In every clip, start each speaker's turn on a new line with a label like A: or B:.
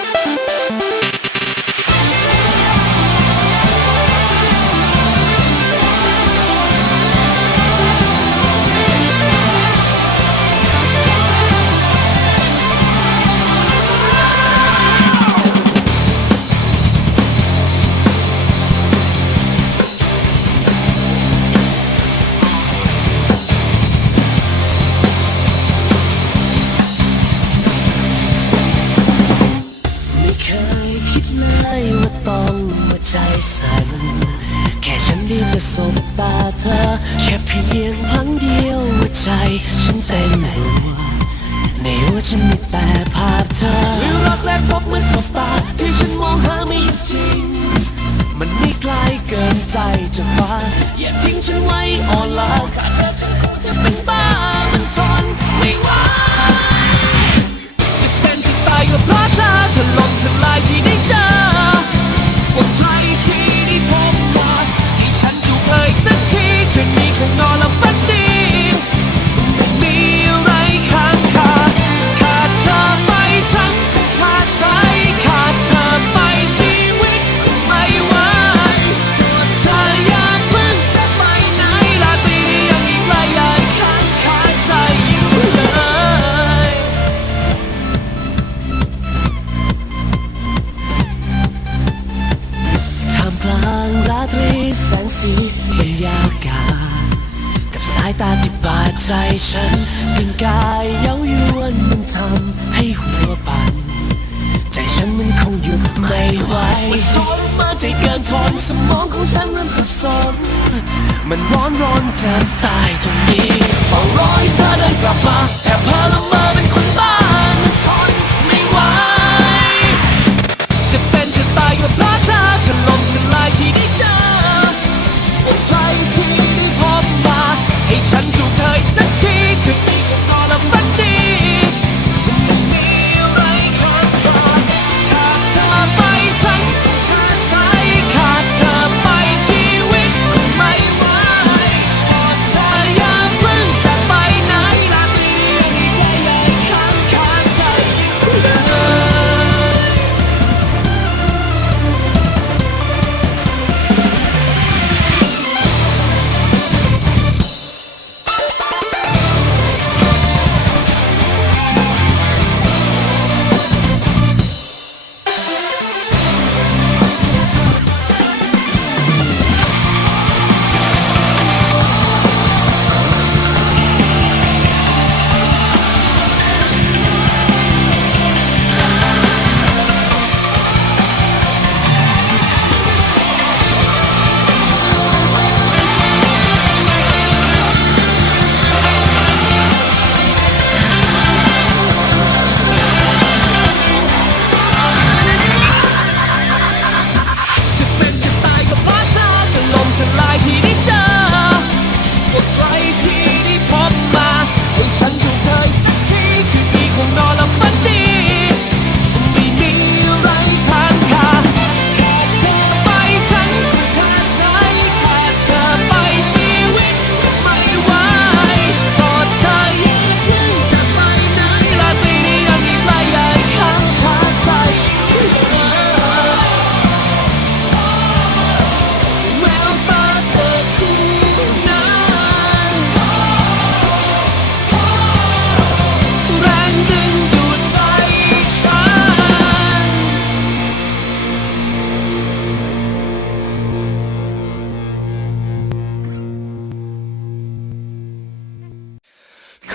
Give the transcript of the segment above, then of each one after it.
A: Thank you. ตาเธอ แค่เพียงพังเดียวว่าใจฉันเต้นรัวในหัวฉันมีแต่ภาพเธอหรือรักแรกพบเมื่อสบตาที่ฉันมองหาไม่หยุดจริง มันไม่ไกลเกินใจจะฟ้าอย่าทิ้งฉันไว้อ่อนล้าขาดเธอฉันคงจะเป็นบ้ามันทนไม่ไหวจะเป็นจะตายก็เพราะเธอเธอลมเธอลายที่ได้ ของฉันเริ่มสับสน มันร้อนร้อนจะตายตรงนี้เฝ้รอให้เธอเดินกลับมาแต่เพาลมา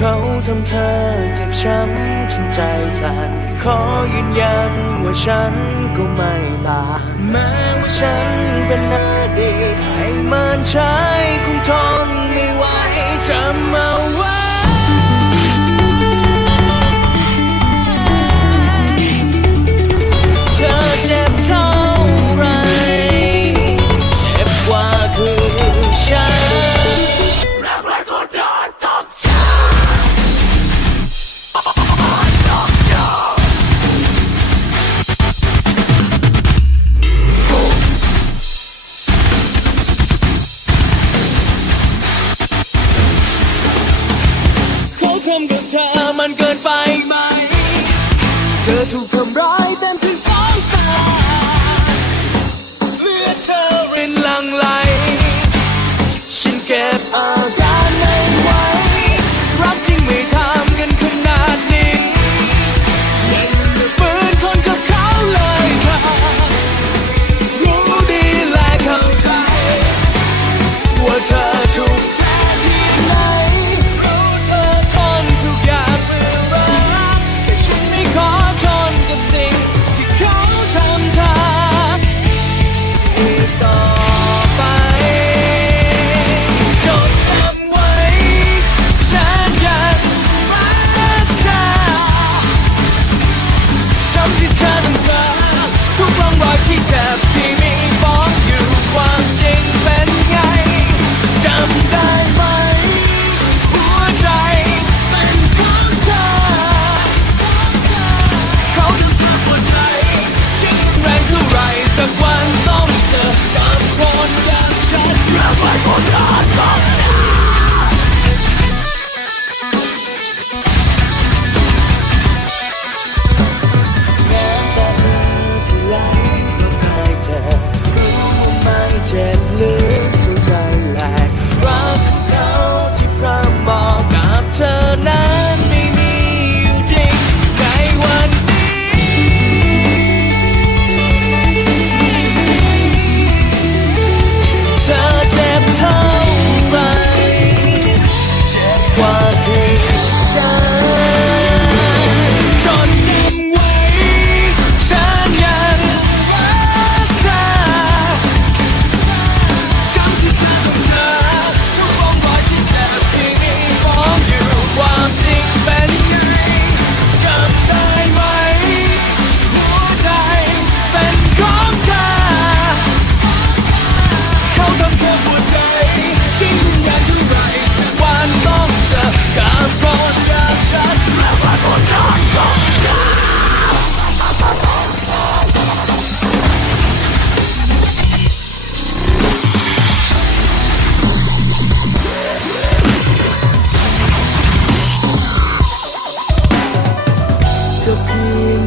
A: เขาทำเธอเจ็บช้ำจนใจสั่นขอยืนยันว่าฉันก็ไม่ตาแม้ว่าฉันเป็นนาดีให้มันใช้คงทนไม่ไหวจำเอาไว้ to tomorrow.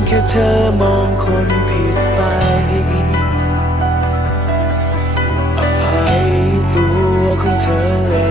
A: แค่เธอมองคนผิดไป อภัยตัวของเธอ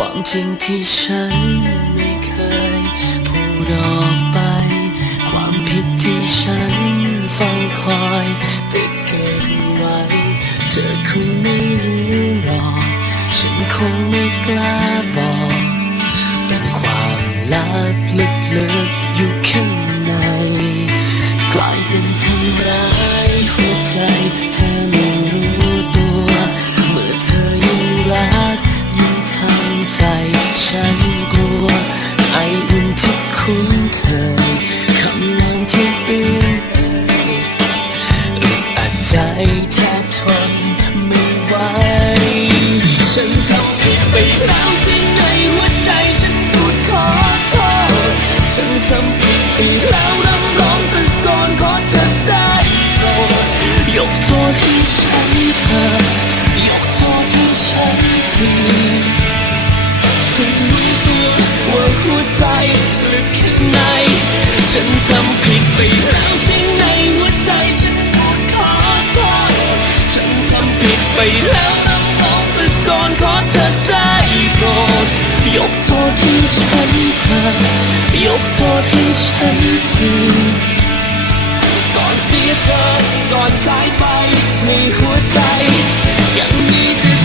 A: ความจริงที่ฉันไม่เคยพูดออกไป ความผิดที่ฉันเฝ้าคอยจะเก็บไว้ เธอคงไม่รู้หรอกฉันคงไม่กล้าบอกเป็นความลับลึกๆอยู่ข้างในกลายเป็นทำร้ายหัวใจเธอ ใจฉันกลัว ไออุ่นที่คุ้นเคยคำนานที่อื่นเอ่ยอึดอัดใจแทบทนไม่ไหวฉันทำผิดไปแล้วสิ่งในหัวใจฉันพูดขอโทษฉันทำผิดไปแล้วรำร้องตะโกนขอเธอได้โปรดยกโทษให้ฉัน ยกโทษให้ฉันเธอยกโทษให้ฉันทีก่อนเสียเธอก่อนสายไป มีหัวใจ ยังมี